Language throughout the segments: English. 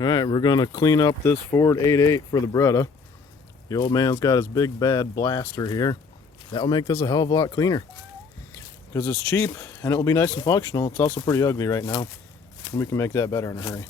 Alright, we're going to clean up this Ford 88 for the Beretta. The old man's got his big bad blaster here. That will make this a hell of a lot cleaner. Because it's cheap and it will be nice and functional. It's also pretty ugly right now. And we can make that better in a hurry.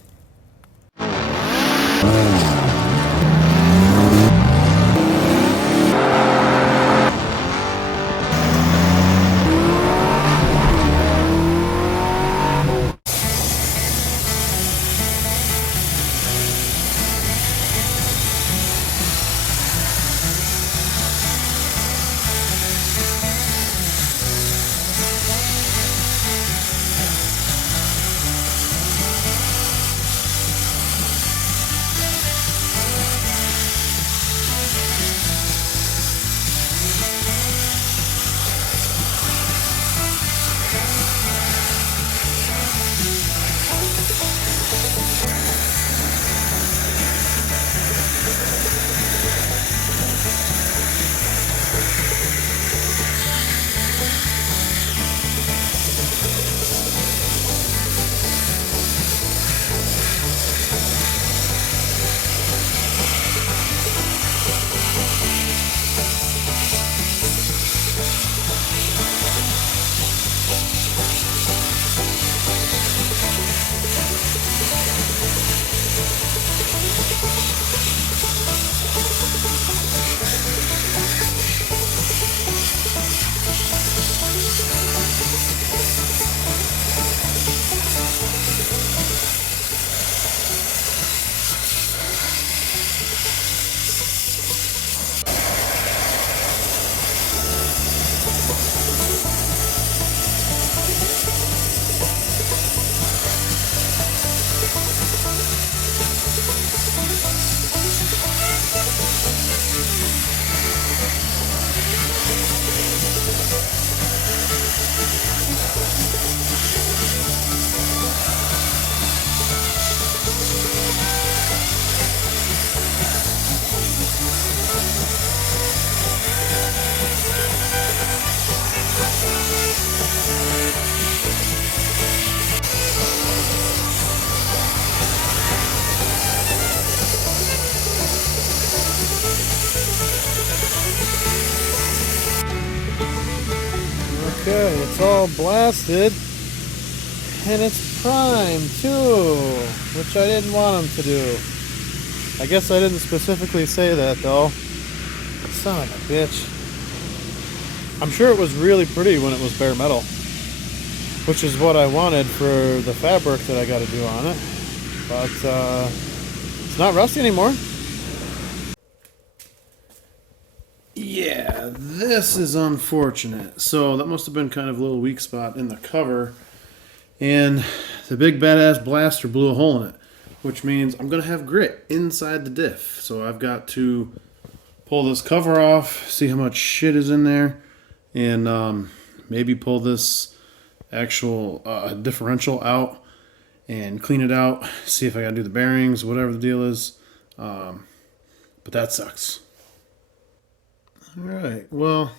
Okay, it's all blasted, and it's primed too, which I didn't want them to do. I guess I didn't specifically say that though. Son of a bitch. I'm sure it was really pretty when it was bare metal, which is what I wanted for the fabric that I got to do on it, but it's not rusty anymore. Yeah, this is unfortunate. So that must have been kind of a little weak spot in the cover, and the big badass blaster blew a hole in it, which means I'm going to have grit inside the diff. So I've got to pull this cover off, see how much shit is in there, and maybe pull this actual differential out and clean it out, see if I got to do the bearings, whatever the deal is. But that sucks. Alright, well,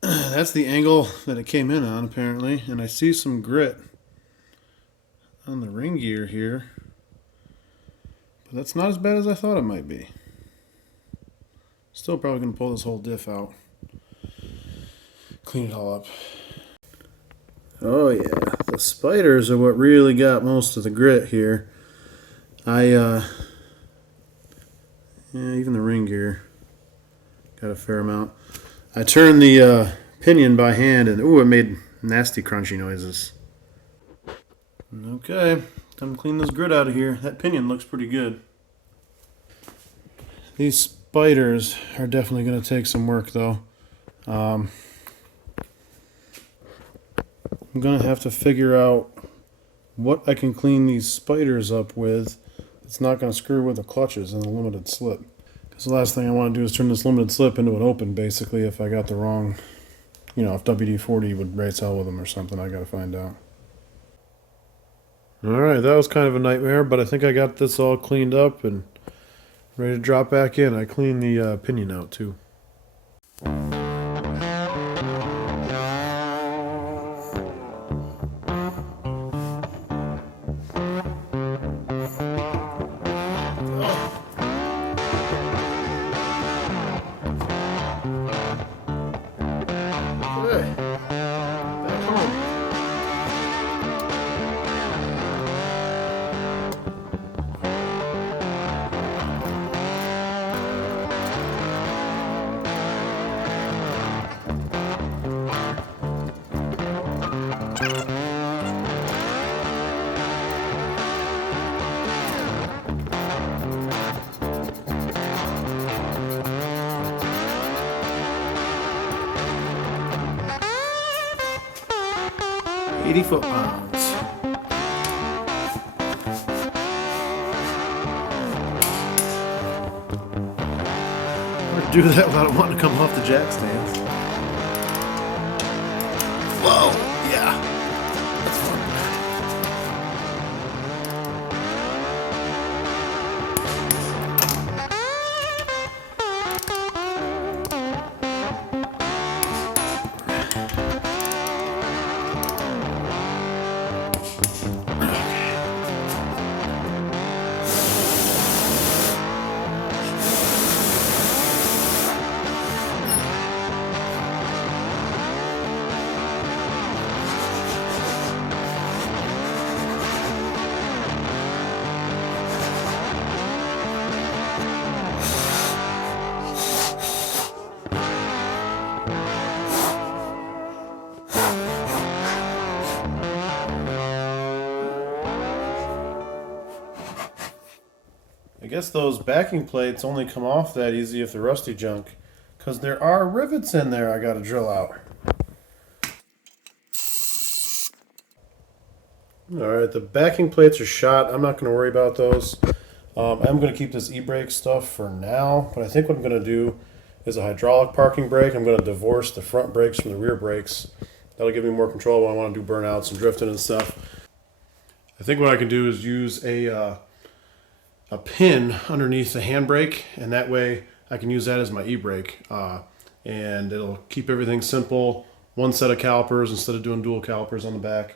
that's the angle that it came in on, apparently, and I see some grit on the ring gear here, but that's not as bad as I thought it might be. Still probably going to pull this whole diff out, clean it all up. Oh yeah, the spiders are what really got most of the grit here. Yeah, even the ring gear got a fair amount. I turned the pinion by hand, and ooh, it made nasty crunchy noises. Okay, time to clean this grit out of here. That pinion looks pretty good. These spiders are definitely going to take some work though. I'm going to have to figure out what I can clean these spiders up with. It's not going to screw with the clutches and the limited slip. Because the last thing I want to do is turn this limited slip into an open, basically, if I got the wrong, if WD-40 would race hell with them or something. I got to find out. Alright, that was kind of a nightmare, but I think I got this all cleaned up and ready to drop back in. I cleaned the pinion out too. 80 foot-pounds. Hard to do that without it wanting to come off the jack stands. Whoa, yeah. That's fun. I guess those backing plates only come off that easy if they're rusty junk, because there are rivets in there I got to drill out. Alright, the backing plates are shot. I'm not going to worry about those. I'm going to keep this e-brake stuff for now, but I think what I'm going to do is a hydraulic parking brake. I'm going to divorce the front brakes from the rear brakes. That'll give me more control when I want to do burnouts and drifting and stuff. I think what I can do is use a pin underneath the handbrake, and that way I can use that as my e-brake, and it'll keep everything simple. One set of calipers instead of doing dual calipers on the back,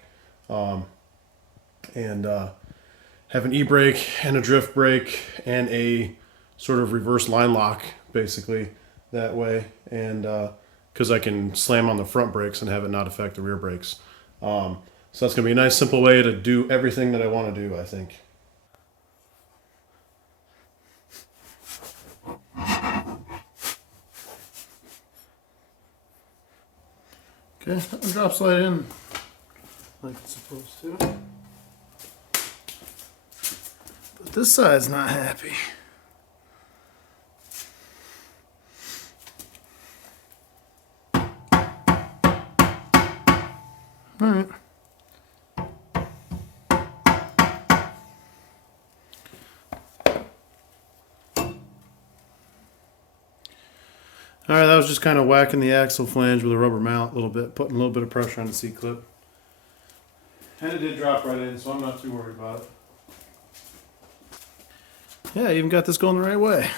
and have an e-brake and a drift brake and a sort of reverse line lock basically that way, and because I can slam on the front brakes and have it not affect the rear brakes. So that's going to be a nice simple way to do everything that I want to do, I think. Okay, that one drops right in like it's supposed to. But this side's not happy. Alright. Alright, that was just kind of whacking the axle flange with a rubber mallet a little bit, putting a little bit of pressure on the C-clip. And it did drop right in, so I'm not too worried about it. Yeah, I even got this going the right way.